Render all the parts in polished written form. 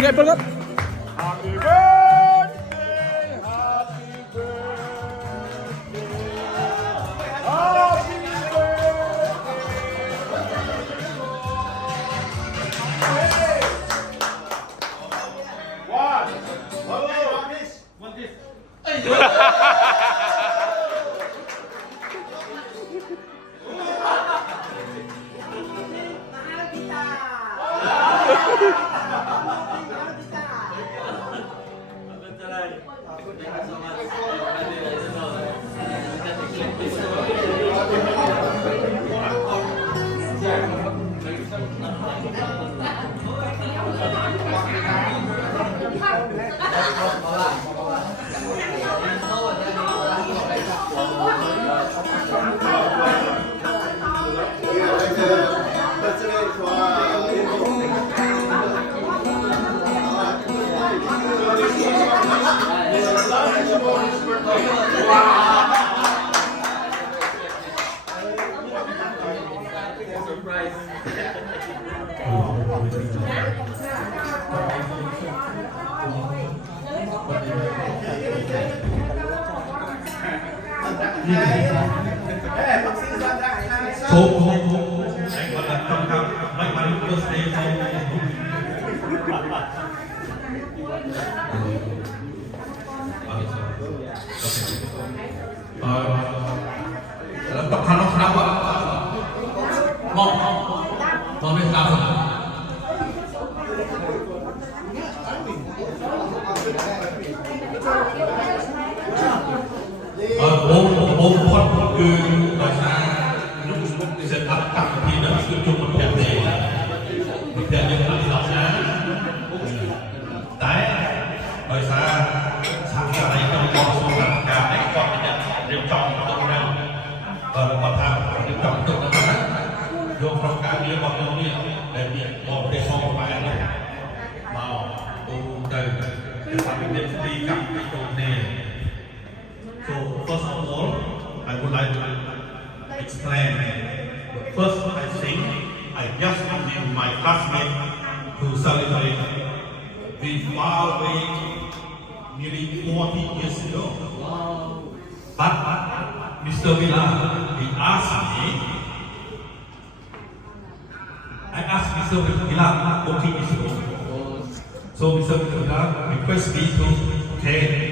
nghe bớt lắm. Happy birthday, happy birthday, happy birthday. One. One this. So first of all, I would like to explain. First, I think I just wanted my classmates to celebrate. We far away nearly 40 years ago. But Mr. Villa, he asked me. I asked Mr. Villa 40 years ago. So Mr. Villa requested me to help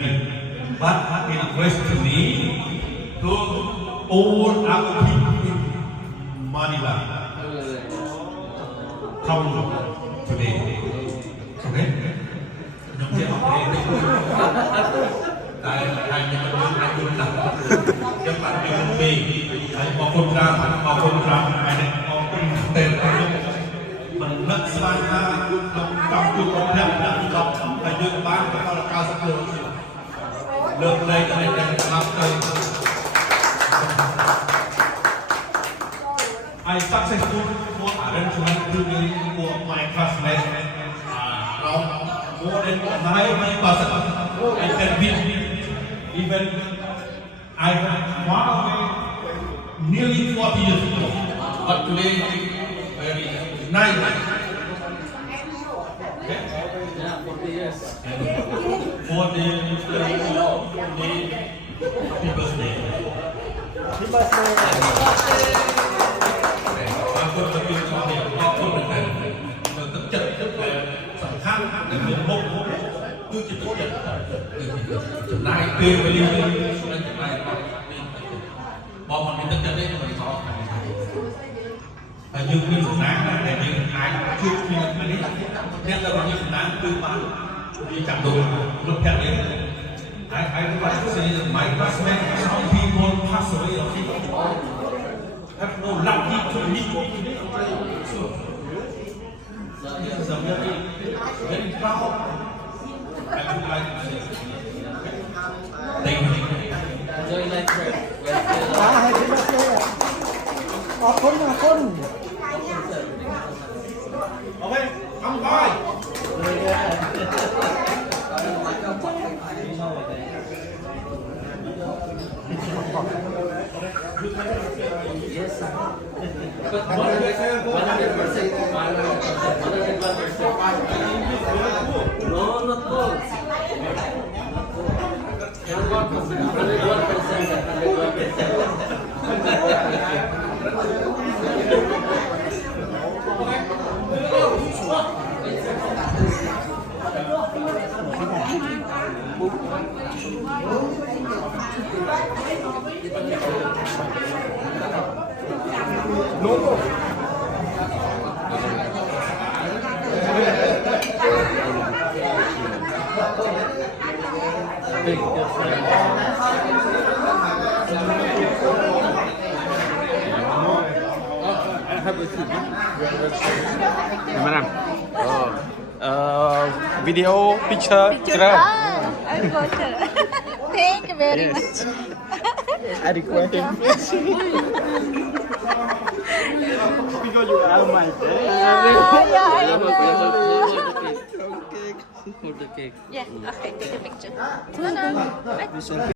me. But he requested me to all our people in Manila come today. Okay? Nhung sẽ học đây. Tại những anh chúng ta các bạn đi vì có con ra ai này có con tên mình rất sai ha trong cuộc công việc đã đọc phải dương bán và cao sắc lượng đây cái này làm đây. I successful for arrangement for my classmates from more than 90%. I can be even I far away nearly 40 years ago, but today very nice. Okay? Yeah, 40 years. For the happy birthday. Happy birthday. Tôi là việc cho việc họ không được thành thực chất sẵn khăn để mình một cứ chỉ tốt nhất từ nay kêu về đi xuống từ nay bọn mình thực chất đấy mình có nhưng như một tháng là như ai chưa như anh ấy nhất là bao nhiêu tháng tư bán đi chạm đồ lúc hẹn đến I would like to say that my classmates, some people pass away of people have no lucky to meet today. So it's a very proud. I would like to say thank you. Enjoy life, friend. happy birthday ขอบคุณเอาไปทำไป Yes. But 100%. 101%. No, not false. เห็นไหมนะวิดีโอพิเชอร์เจอ I got her. Thank you very much. I request him. Because you are my friend. Yeah, I know. Hold the cake. Yeah, okay, take a picture. No, no.